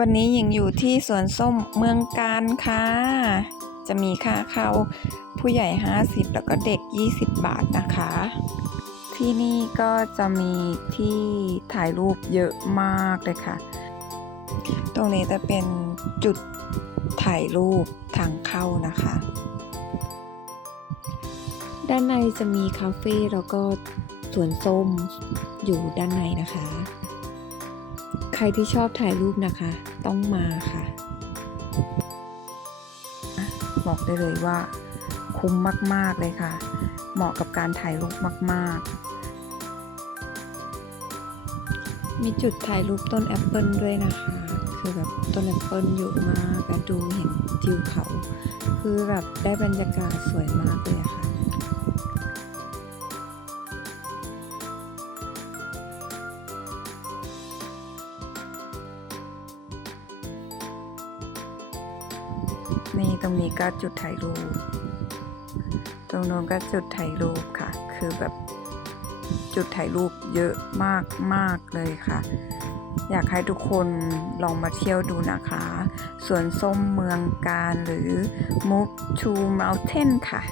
วันนี้หญิงอยู่ที่สวนส้มเมืองการค่ะ จะมีค่าเข้าผู้ใหญ่ 50 แล้วก็เด็ก 20 บาทนะคะ ที่นี่ก็จะมีที่ถ่ายรูปเยอะมากเลยค่ะ ตรงนี้จะเป็นจุดถ่ายรูปทางเข้านะคะ ด้านในจะมีคาเฟ่แล้วก็สวนส้มอยู่ด้านในนะคะ ใครที่ชอบถ่ายรูปนะคะ ต้องมาค่ะ บอกได้เลยว่า คุ้มมาก ๆ เลยค่ะ เหมาะกับการถ่ายรูปมาก ๆ มีจุดถ่ายรูปต้นแอปเปิลด้วยนะคะ คือแบบต้นแอปเปิลเยอะมากแล้วดูเห็นทิวเขา คือแบบได้บรรยากาศสวยมากเลย นี่ตรงนี้ก็จุดถ่ายรูป ตรงนู้นก็จุดถ่ายรูปค่ะ คือแบบจุดถ่ายรูปเยอะมากมากเลยค่ะ อยากให้ทุกคนลองมาเที่ยวดูนะคะสวนส้มเมืองการหรือ Move to Mountain ค่ะ